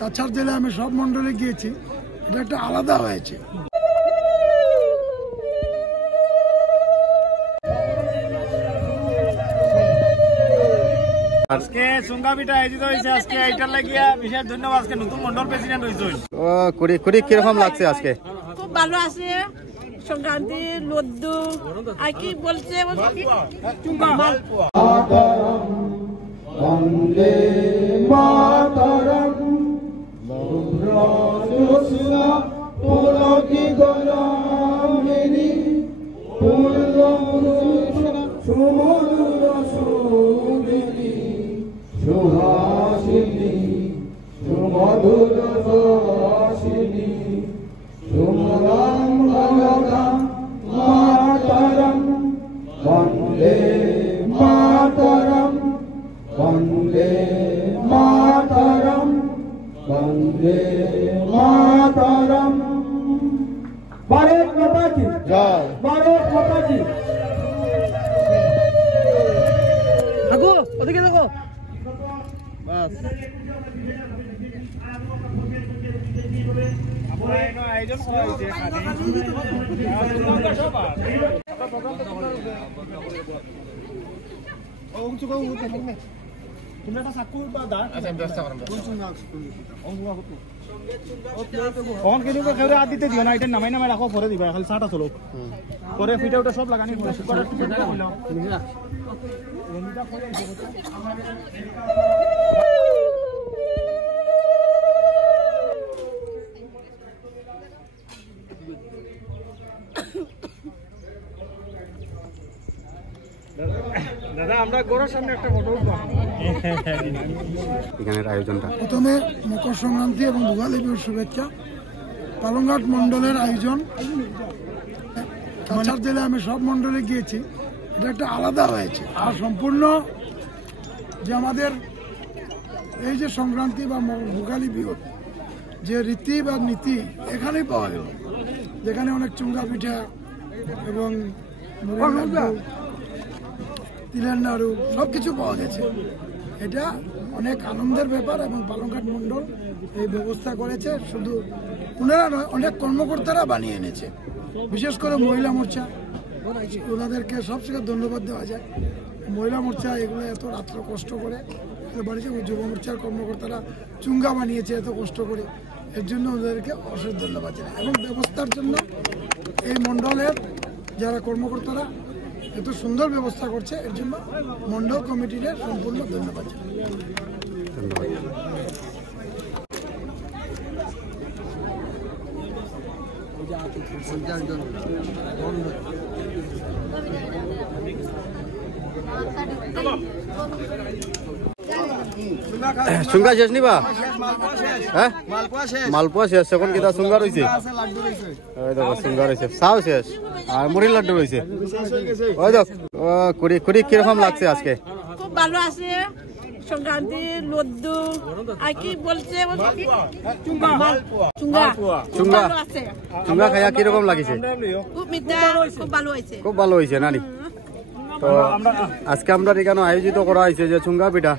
কাছাড় জেলায় আমি সব মন্ডলে গিয়েছি, এটা একটা আলাদা হয়েছে। আজকে চুঙ্গাপিঠা আয়োজিত হয়েছে, আজকে এইটার লাগিয়া বিশেষ ধন্যবাদ। আজকে নতুন মন্ডল প্রেসিডেন্ট হয়েছেন। কুড়ি কিরকম লাগছে আজকে? খুব ভালো আছে। সংক্রান্তি লড্ডু আর কি বলছে বন্দে মাতরম মধুরজোৎস্না পুলকিতযামিনী সুমধুর সুদিনী সুহাসিনী সুমধুর সুহাসিনী সুমরাম ভগবান মাতরম বন্দে মাতরম বন্দে মাতরম বন্দে মাতরম। ভারত মাতা কি জয়, ভারত মাতা কি। আগো ওদিকে দেখো বাস। আয়োজন করা হয়েছে তুমি একটা চাকু বা দাঁড় কখন কেউ কেউ হাত দিতে দিও না, এটা নামাই নামাই রাখো, পরে দিবা। খালি চাটা চলো, পরে ফিটা উঠে সব লাগানি দাদা। আমরা গোড়ার সামনে একটা ফটো উঠবো। এখানের আয়োজনটা প্রথমে মকর সংক্রান্তি এবং ভোগালী বিহুর শুভেচ্ছা। পালংঘাট মন্ডলের আয়োজন। কাছাড় জেলায় আমি সব মন্ডলে গিয়েছি, এটা একটা আলাদা হয়েছে। আর সম্পূর্ণ যে আমাদের এই যে সংক্রান্তি বা ভোগালী বিহুর যে রীতি বা নীতি এখানেই পাওয়া গেল, যেখানে অনেক চুঙ্গা পিঠা এবং তিলের নাড়ু সবকিছু পাওয়া গেছে। এটা অনেক আনন্দের ব্যাপার এবং পালংঘাট মন্ডল এই ব্যবস্থা করেছে। শুধু ওনারা নয়, অনেক কর্মকর্তারা বানিয়ে এনেছে, বিশেষ করে মহিলা মোর্চা। ওনাদেরকে সবচেয়ে ধন্যবাদ দেওয়া যায়। মহিলা মোর্চা এগুলো এত রাত্র কষ্ট করে বাড়িতে, যুব মোর্চার কর্মকর্তারা চুঙ্গা বানিয়েছে এত কষ্ট করে, এর জন্য ওদেরকে অশেষ ধন্যবাদ জানাই। এবং ব্যবস্থার জন্য এই মন্ডলের যারা কর্মকর্তারা এত সুন্দর ব্যবস্থা করছে, এর জন্য মন্ডল কমিটির সম্পূর্ণ ধন্যবাদ জানাই। চুঙ্গা শেষ নিবা? হ্যাঁ মালপোয়া শেষ, এখন কিতা চুঙ্গা রয়েছে? চুঙ্গা রয়েছে, চাও শেষ, আর মুড়ির লাড্ডু রয়েছে। ওই দেখ কুড়ি কিরকম লাগছে আজকে? খুব ভালো আছে। সংক্রান্তি লড্ডু আর কি বলছে চুঙ্গা খাইয়া কিরকম লাগিছে? খুব মিঠা, খুব ভালো হয়েছে। খুব ভালো হয়েছে নানি। তো আজকে আমরা এখানে আয়োজিত করা হয়েছে যে চুঙ্গা পিঠা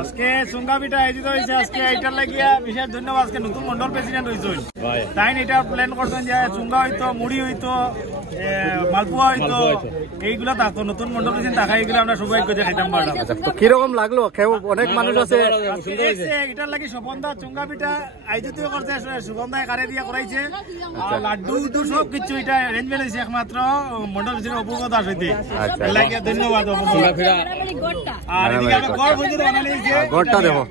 আজকে চুঙ্গাপিঠা আয়োজিত হয়েছে, আজকে এইটার লাগিয়া বিশেষ ধন্যবাদ। আজকে নতুন মন্ডল প্রেসিডেন্ট হয়েছেন, তাই এটা প্ল্যান করছেন যে চুঙ্গা হইতো, মুড়ি হইতো, মালপোয়া হইতো, এইগুলা থাকতো। নতুন মন্ডল প্রেসিডেন্ট থাকা এইগুলো আমরা সবাইকে যে খাইতাম পারলাম। তো কিরকম লাগলো? অনেক মানুষ আছে এটার লাগি সুগন্ধা চুঙ্গাপিঠা আয়োজিত করছে, সুগন্ধায় কারে দিয়ে করাইছে, আর লাড্ডু উড্ডু সব কিছু এটা অ্যারেঞ্জমেন্ট হয়েছে একমাত্র মন্ডল প্রেসিডেন্ট অপূর্ব দাস হইতে। ধন্যবাদ। আর এদিকে আমরা গড় পর্যন্ত বানানো হয়েছে। গড়টা দেখো।